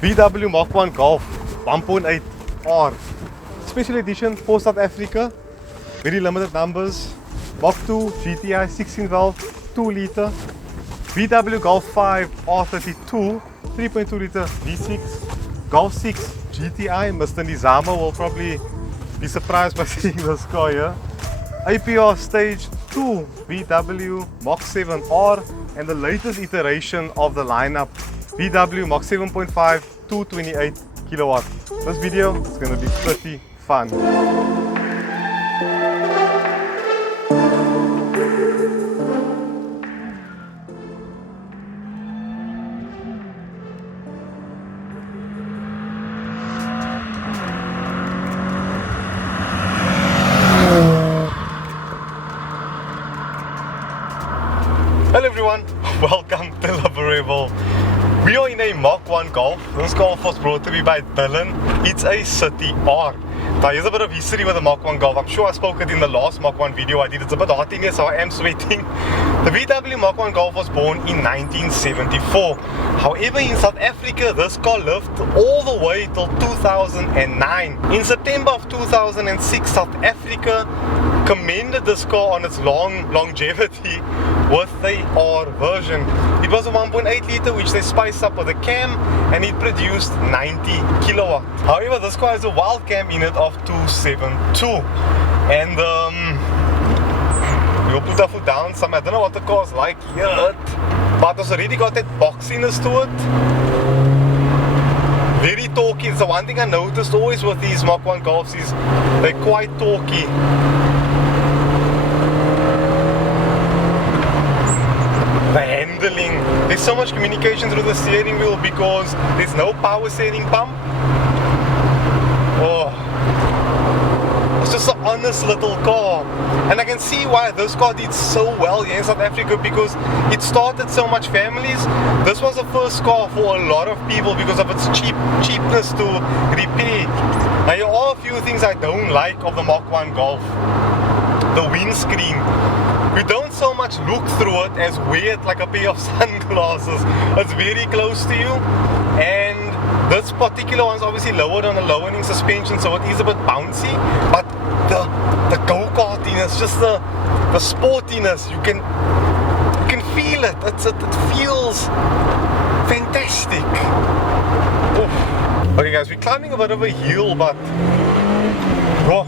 VW Mach 1 Golf 1.8 R special edition for South Africa, very limited numbers. Mach 2 GTI 16 valve 2 liter, VW Golf 5 R32 3.2 liter V6, Golf 6 GTI. Mr. Nizama will probably be surprised by seeing this car here. APR Stage 2 VW Mach 7 R, and the latest iteration of the lineup, VW Mach 7.5 228 kilowatt. This video is going to be pretty fun. Hello everyone, welcome to Liberebil. We are in a Mach 1 Golf. This Golf was brought to me by Dylan. It's a City R. Now here's a bit of history with the Mach 1 Golf. I'm sure I spoke it in the last Mach 1 video I did. It's a bit hot in here, so I am sweating. The VW Mach 1 Golf was born in 1974. However, in South Africa, this car lived all the way till 2009. In September of 2006, South Africa commended this car on its longevity with the R version. It was a 1.8 liter which they spiced up with a cam, and it produced 90 kilowatt. However, this car has a wild cam in it of 272, and we'll put our foot down. I don't know what the car's like yet, but it's already got that boxiness to it. Very torquey. So one thing I noticed always with these Mach 1 Golfs is they're quite torquey. The handling, there's so much communication through the steering wheel because there's no power steering pump. Oh, it's just an honest little car, and I can see why this car did so well here in South Africa, because it started so much families. This was the first car for a lot of people because of its cheapness to repair. Now here are a few things I don't like of the Mach 1 Golf. The windscreen. You don't so much look through it as wear it like a pair of sunglasses. It's very close to you, and this particular one's obviously lowered on a lowering suspension, so it is a bit bouncy, but the go-kartiness, just the sportiness, you can feel it. It feels fantastic. Oof. Okay guys, we're climbing a bit of a hill, but oh,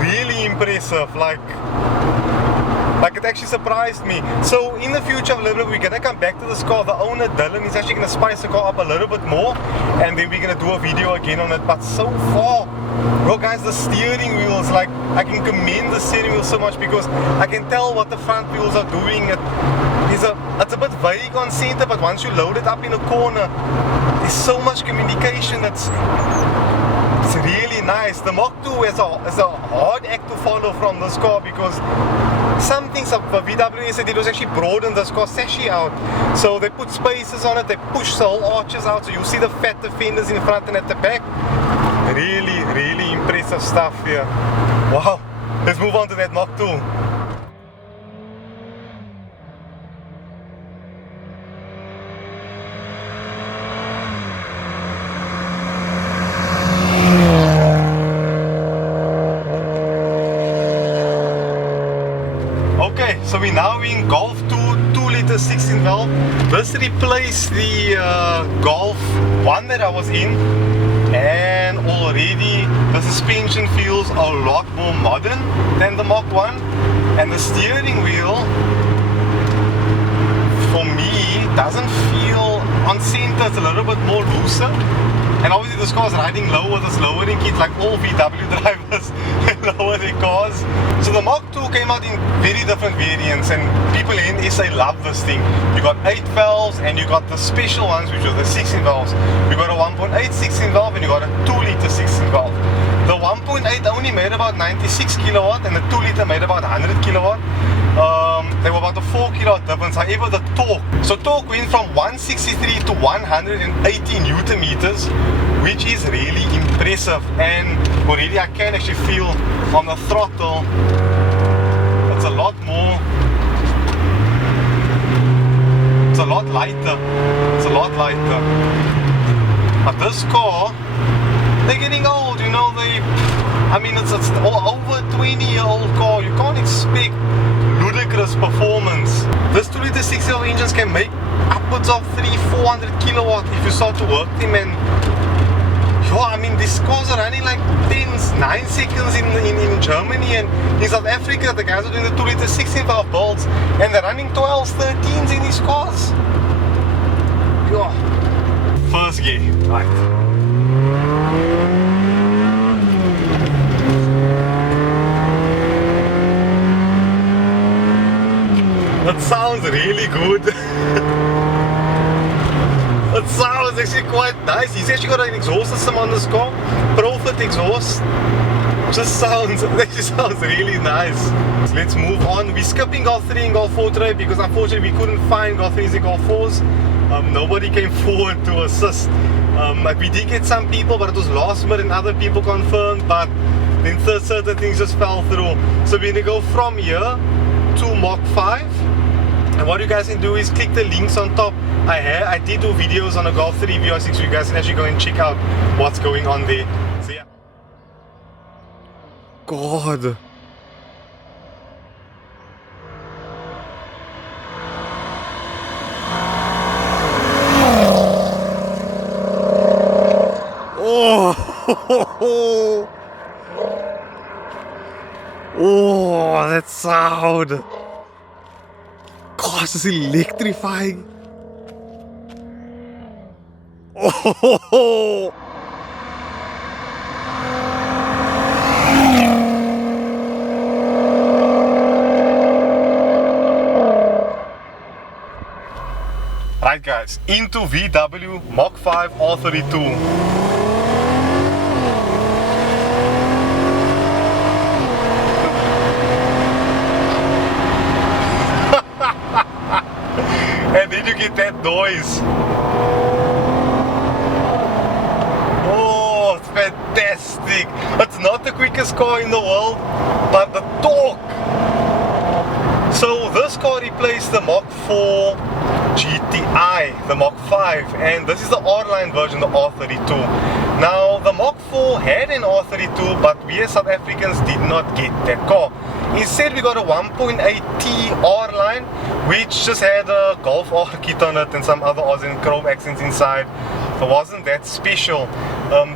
really impressive. Like it actually surprised me. So in the future of Liberebil, we're gonna come back to this car. The owner Dylan is actually gonna spice the car up a little bit more, and then we're gonna do a video again on it. But so far, bro guys, the steering wheels, like, I can commend the steering wheel so much because I can tell what the front wheels are doing. It's a bit vague on center, but once you load it up in a corner, there's so much communication. It's really nice. The Mach 2 is a hard act to follow from this car because some things of VW said it was actually broadened this car chassis out. So they put spaces on it, they push the whole arches out, so you see the fat fenders in front and at the back. Really impressive stuff here. Wow. Let's move on to that Mach 2. So we're now in Golf 2 2-liter 16 valve. This replaced the Golf 1 that I was in, and already the suspension feels a lot more modern than the Mach 1, and the steering wheel for me doesn't feel on center. It's a little bit more looser, and obviously this car is riding low with this lowering kit, like all VW drivers lower their cars. So the Mach 2 came out in very different variants, and people in SA love this thing. You got 8 valves, and you got the special ones, which are the 16 valves. You got a 1.8 16 valve, and you got a 2-liter 16 valve. The 1.8 only made about 96 kilowatt, and the 2-liter made about 100 kilowatt. They were about a 4 kilowatt difference. However, the torque, so torque went from 163 to 180 Newton meters. which is really impressive. And already I can actually feel on the throttle it's a lot more, it's a lot lighter, it's a lot lighter. But this car, they're getting old, you know, I mean it's all over 20-year-old car. You can't expect ludicrous performance. This 2.0 6-cylinder engines can make upwards of 300-400 kilowatt if you start to work them, and yeah, I mean these cars are running like 9 seconds in Germany, and in South Africa the guys are doing the 2.0 16.5 builds and they're running 12s, 13s in these cars. Yeah. First gear, right. That sounds really good. It sounds actually quite nice. He's actually got an exhaust system on this car, Profit exhaust. That just sounds really nice. So let's move on. We're skipping Golf 3 and Golf 4 today because unfortunately we couldn't find Golf 3s and Golf 4s. Nobody came forward to assist. Like we did get some people, but it was last minute and other people confirmed, but then certain things just fell through. So we're gonna go from here to Mach 5. And what you guys can do is click the links on top. I did do videos on a Golf 3 VR6, so you guys can actually go and check out what's going on there. So yeah. God. Oh. Oh, that sound. Gosh, it's electrifying. Oh. Right guys, into VW Mach 5 R32. And then you get that noise. Oh, it's fantastic. It's not the quickest car in the world, but the torque. So this car replaced the Mach 4 GTI, the Mach 5, and this is the R-Line version, the R32. Now the Mach 4 had an R32, but we as South Africans did not get that car. Instead we got a 1.8T R-Line, which just had a Golf R kit on it and some other odds and chrome accents inside. It wasn't that special.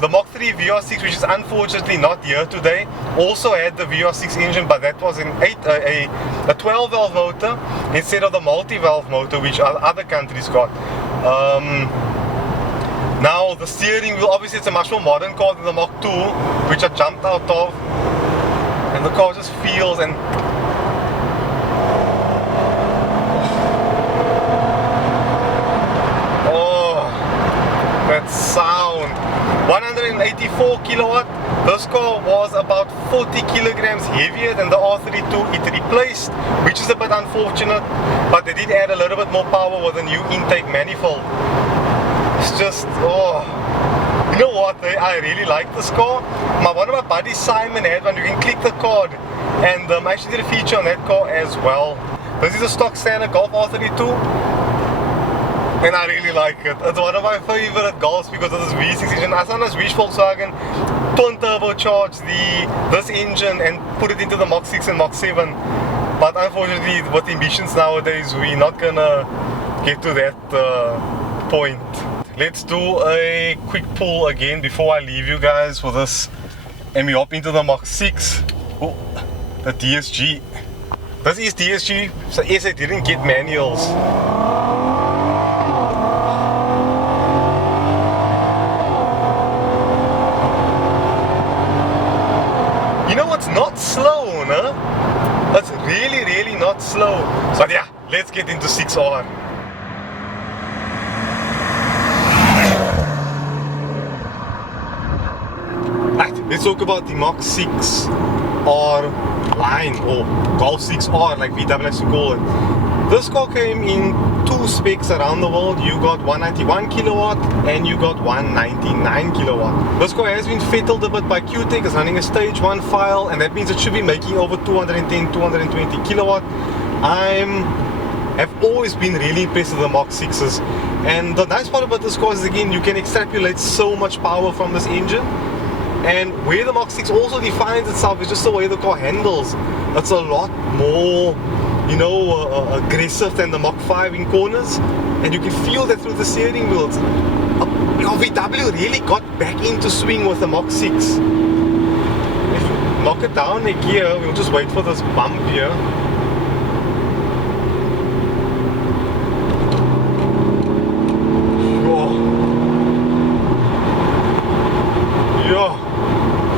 The Mach 3 VR6, which is unfortunately not here today, also had the VR6 engine, but that was a 12-valve motor instead of the multi-valve motor which other countries got. Now the steering wheel, obviously it's a much more modern car than the Mach 2, which I jumped out of, and the car just feels and that sound. 184 kilowatt. This car was about 40 kilograms heavier than the R32 it replaced, which is a bit unfortunate, but they did add a little bit more power with a new intake manifold. It's just, oh, you know what, I really like this car. One of my buddies, Simon, had one. You can click the card, and I actually did a feature on that car as well. This is a stock standard Golf R32. And I really like it. It's one of my favorite Golfs because of this V6 engine. I sometimes wish Volkswagen twin turbocharge this engine and put it into the Mach 6 and Mach 7. But unfortunately, with emissions nowadays, we're not gonna get to that point. Let's do a quick pull again before I leave you guys for this. And we hop into the Mach 6. Oh, the DSG. This is DSG, so yes, I didn't get manuals. It's not slow, no? It's really, really not slow. But yeah, let's get into 6R. Right, let's talk about the Mach 6R line, or Golf 6R like VW likes to call it. This car came in two specs around the world. You got 191 kilowatt and you got 199 kilowatt. This car has been fettled a bit by QTech. It's running a stage 1 file, and that means it should be making over 210, 220 kilowatt. Have always been really impressed with the Mach 6s, and the nice part about this car is, again, you can extrapolate so much power from this engine. And where the Mach 6 also defines itself is just the way the car handles. It's a lot more, you know, aggressive than the Mach 5 in corners, and you can feel that through the steering wheels. VW really got back into swing with the Mach 6. If you knock it down a gear, we'll just wait for this bump here.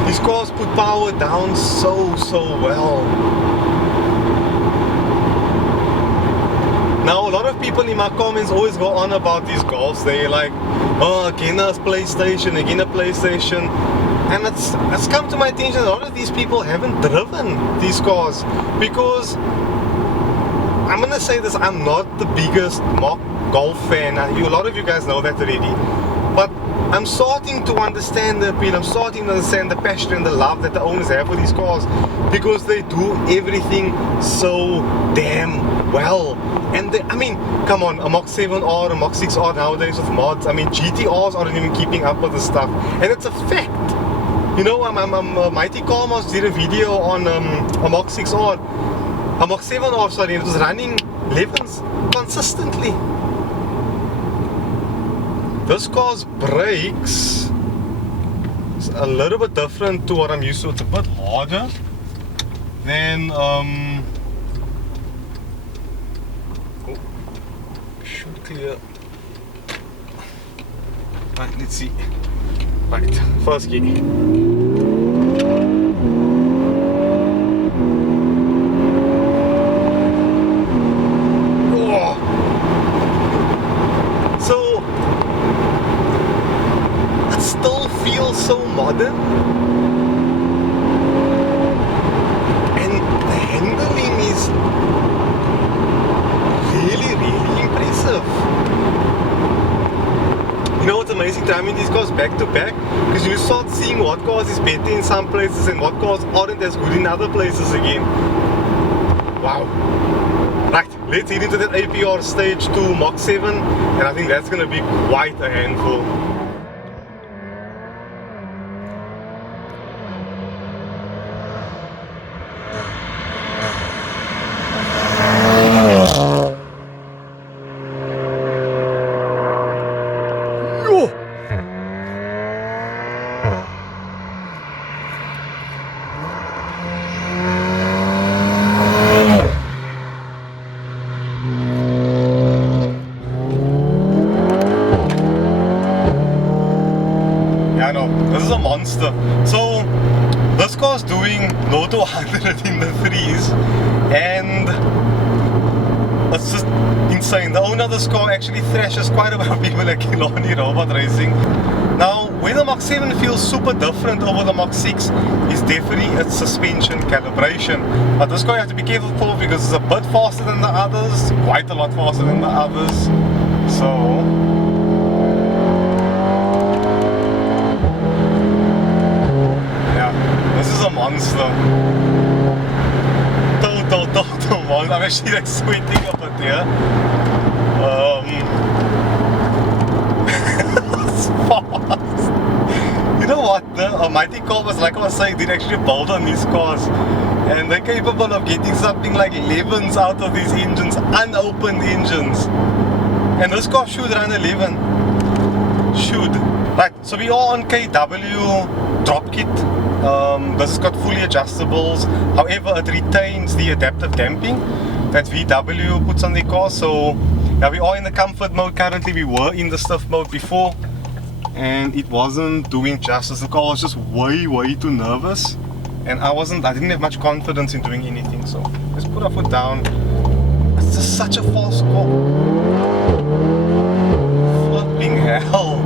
These cars put power down so well. Now, a lot of people in my comments always go on about these Golfs. They're like, oh, again a PlayStation, again a PlayStation. And it's come to my attention, a lot of these people haven't driven these cars, because I'm gonna say this, I'm not the biggest Mach Golf fan. A lot of you guys know that already. But I'm starting to understand the appeal. I'm starting to understand the passion and the love that the owners have for these cars, because they do everything so damn well. And I mean, come on, a Mach 7R, a Mach 6R nowadays with mods, I mean, GTRs aren't even keeping up with this stuff, and it's a fact. You know, Mighty Carmos did a video on a Mach 6R, a Mach 7R, sorry, and it was running 11s consistently. This car's brakes is a little bit different to what I'm used to. It's a bit harder than should clear. Right, let's see. Right, first gear. So modern, and the handling is really impressive. You know what's amazing, driving these cars back to back, because you start seeing what cars is better in some places and what cars aren't as good in other places again. Wow. Right, let's head into that APR stage 2 Mach 7, and I think that's going to be quite a handful. This is a monster. So this car's doing 0 to 100 in the 3s, and it's just insane. The owner of this car actually thrashes quite a bit of people like Kilani Robot Racing. Now, where the Mach 7 feels super different over the Mach 6 is definitely its suspension calibration. But this car you have to be careful for, because it's a bit faster than the others, quite a lot faster than the others. So this is a monster. Total monster. I'm actually like sweating a bit here. It's fast. You know what? The Mighty Carmos, like I was saying, did actually build on these cars, and they're capable of getting something like 11s out of these engines, unopened engines. And this car should run 11. Should. Right, so we are on KW drop kit. This has got fully adjustables, however it retains the adaptive damping that VW puts on their car. So yeah, we are in the comfort mode currently. We were in the stiff mode before, and it wasn't doing justice. The car was just way too nervous, and I didn't have much confidence in doing anything. So let's put our foot down. It's just such a fast car. Flipping hell.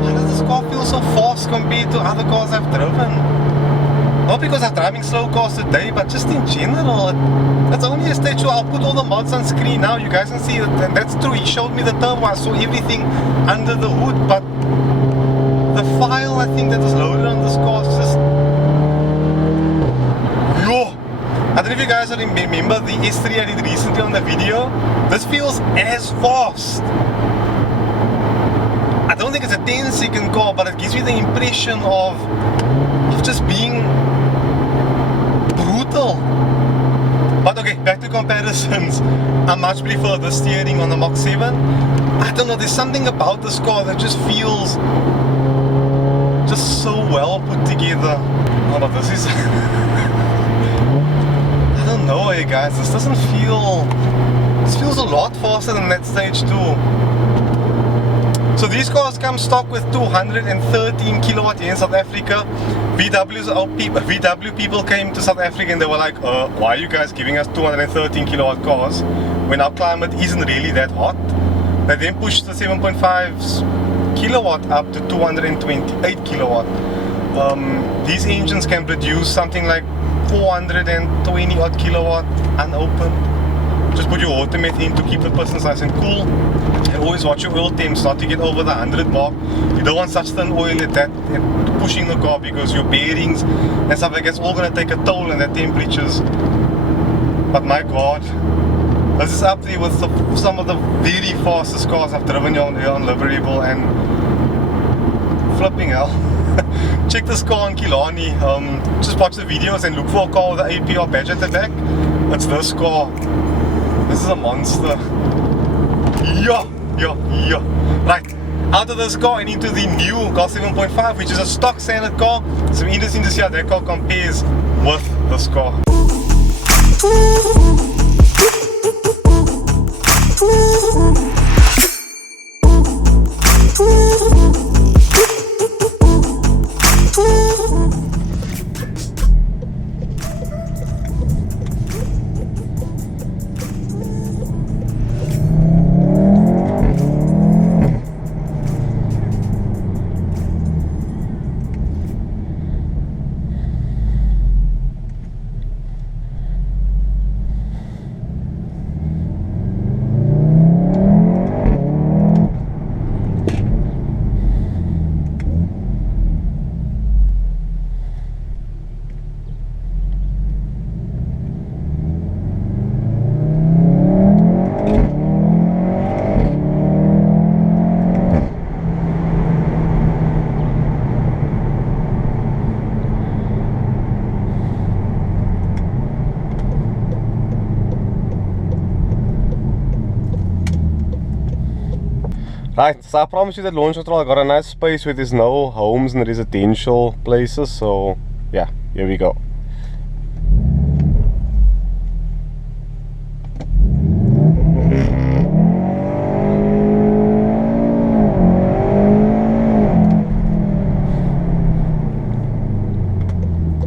Why does this car feel so fast compared to other cars I've driven? not because I'm driving slow cars today, but just in general. It's only a stage, so I'll put all the mods on screen now. You guys can see it, and that's true. He showed me the turbo. I saw everything under the hood, but the file I think that was loaded on this car is just... Yo! I don't know if you guys remember the S3 I did recently on the video. This feels as fast. I don't think it's a 10-second car, but it gives me the impression of just being brutal. But okay, back to comparisons. I much prefer the steering on the Mach 7. I don't know, there's something about this car that just feels just so well put together. Oh, but this is... I don't know, hey guys, this doesn't feel... This feels a lot faster than that stage 2. So these cars come stock with 213 kilowatt here in South Africa. VW people came to South Africa and they were like, why are you guys giving us 213 kilowatt cars when our climate isn't really that hot? They then pushed the 7.5's kilowatt up to 228 kilowatt. These engines can produce something like 420 odd kilowatt unopened. Just put your water mat in to keep the pistons nice and cool. And always watch your oil temps not to get over the 100 mark. You don't want such thin oil at that pushing the car, because your bearings and stuff like that's all going to take a toll in the temperatures. But my god, this is up there with some of the very fastest cars I've driven here on Liberebil, and flipping hell. Check this car on Killarney. Just watch the videos and look for a car with the APR badge at the back. It's this car. This is a monster. Yeah. Right, out of this car and into the new Golf 7.5, which is a stock standard car. So interesting to see how that car compares with this car. Right, so I promise you that launch control, I got a nice space where there's no homes and residential places, so yeah, here we go.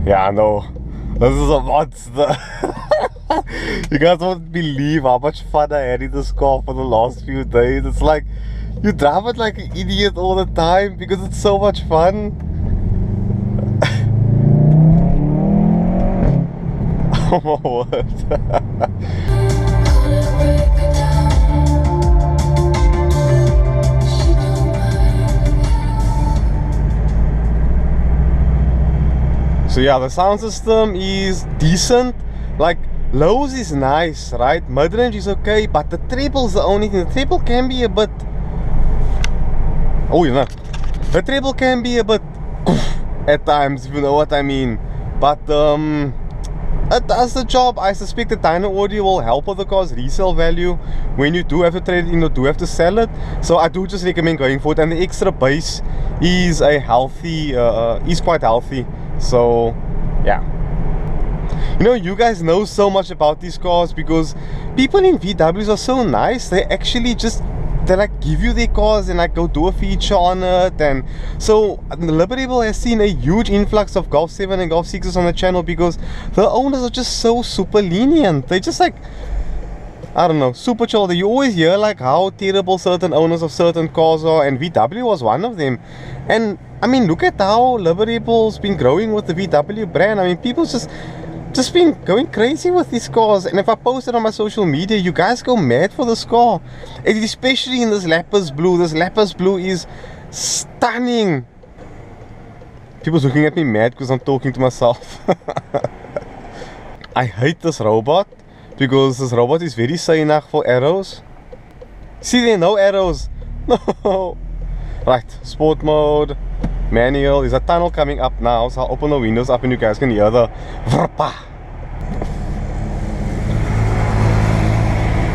Yeah, I know, this is a monster. You guys won't believe how much fun I had in this car for the last few days. It's like, you drive it like an idiot all the time because it's so much fun. Oh my word. So yeah, the sound system is decent. Like, lows is nice, right? Mid-range is okay, but the treble's the only thing. The treble can be a bit... Oh, you know, the treble can be a bit at times, if you know what I mean. But it does the job. I suspect the dyno audio will help with the car's resale value when you do have to trade it in or do have to sell it. So I do just recommend going for it. And the extra bass is a healthy, is quite healthy. So yeah. You know, you guys know so much about these cars because people in VWs are so nice. They actually just, they like give you their cars and like go do a feature on it. And so Liberebil has seen a huge influx of Golf 7 and Golf 6s on the channel because the owners are just so super lenient. They just like, I don't know, super chill. You always hear like how terrible certain owners of certain cars are, and VW was one of them. And I mean, look at how Liberebil's been growing with the VW brand. I mean, people just been going crazy with these cars. And if I post it on my social media, you guys go mad for this car. And especially in this lapis blue. This lapis blue is stunning. People's looking at me mad because I'm talking to myself. I hate this robot because this robot is very sainach for arrows. See, there are no arrows. No. Right, sport mode, manual. There's a tunnel coming up now, so I'll open the windows up and you guys can hear the vrpa.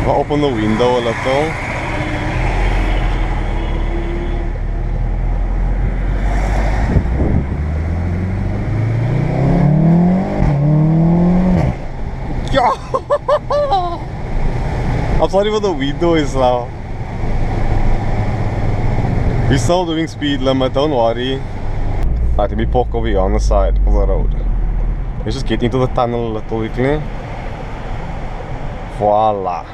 I'll open the window a little. I'm sorry for the window is now. We're still doing speed limit, don't worry. Right, let me park over here on the side of the road. Let's just get into the tunnel a little quickly. Voila.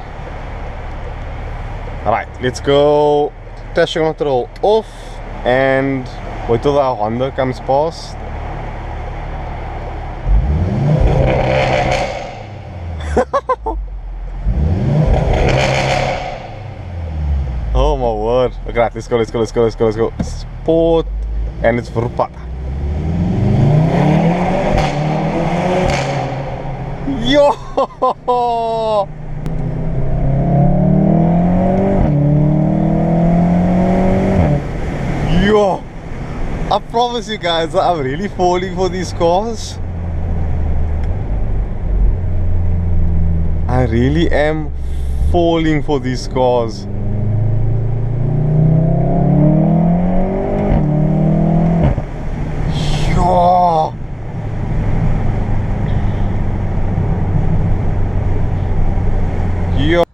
Alright, let's go. Traction control off and wait till the Honda comes past. Oh my word. Okay, right, let's go. Sport and it's vrpa. Yo! Yo! I promise you guys, I'm really falling for these cars. I really am falling for these cars. Yo! Yo!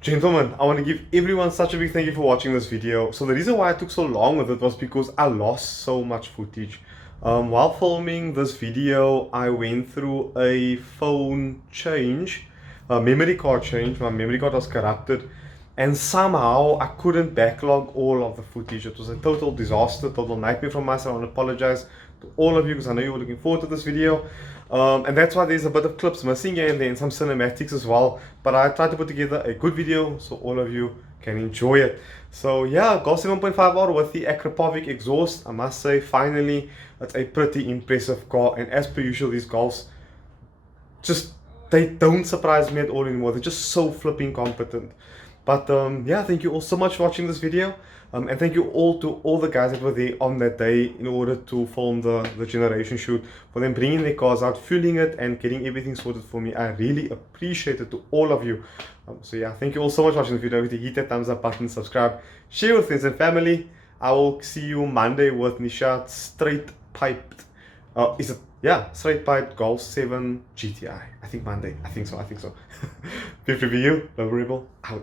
Gentlemen, I want to give everyone such a big thank you for watching this video. So the reason why I took so long with it was because I lost so much footage. While filming this video, I went through a phone change. Memory card change. My memory card was corrupted and somehow I couldn't backlog all of the footage. It was a total disaster, total nightmare from my side. I want to apologize to all of you because I know you were looking forward to this video, and that's why there's a bit of clips missing here and there and some cinematics as well, but I tried to put together a good video so all of you can enjoy it. So yeah, Golf 7.5R with the Akrapovic exhaust. I must say, finally, it's a pretty impressive car, and as per usual, these Golfs they don't surprise me at all anymore. They're just so flipping competent. But yeah, thank you all so much for watching this video, and thank you all to all the guys that were there on that day in order to film the generation shoot, for them bringing their cars out, fueling it and getting everything sorted for me. I really appreciate it, to all of you. So yeah, thank you all so much for watching the video. Hit that thumbs up button, subscribe, share with friends and family. I will see you Monday with Nishat's straight piped straight piped Golf 7 GTI. I think Monday. I think so. Fifth review, Liberebil out.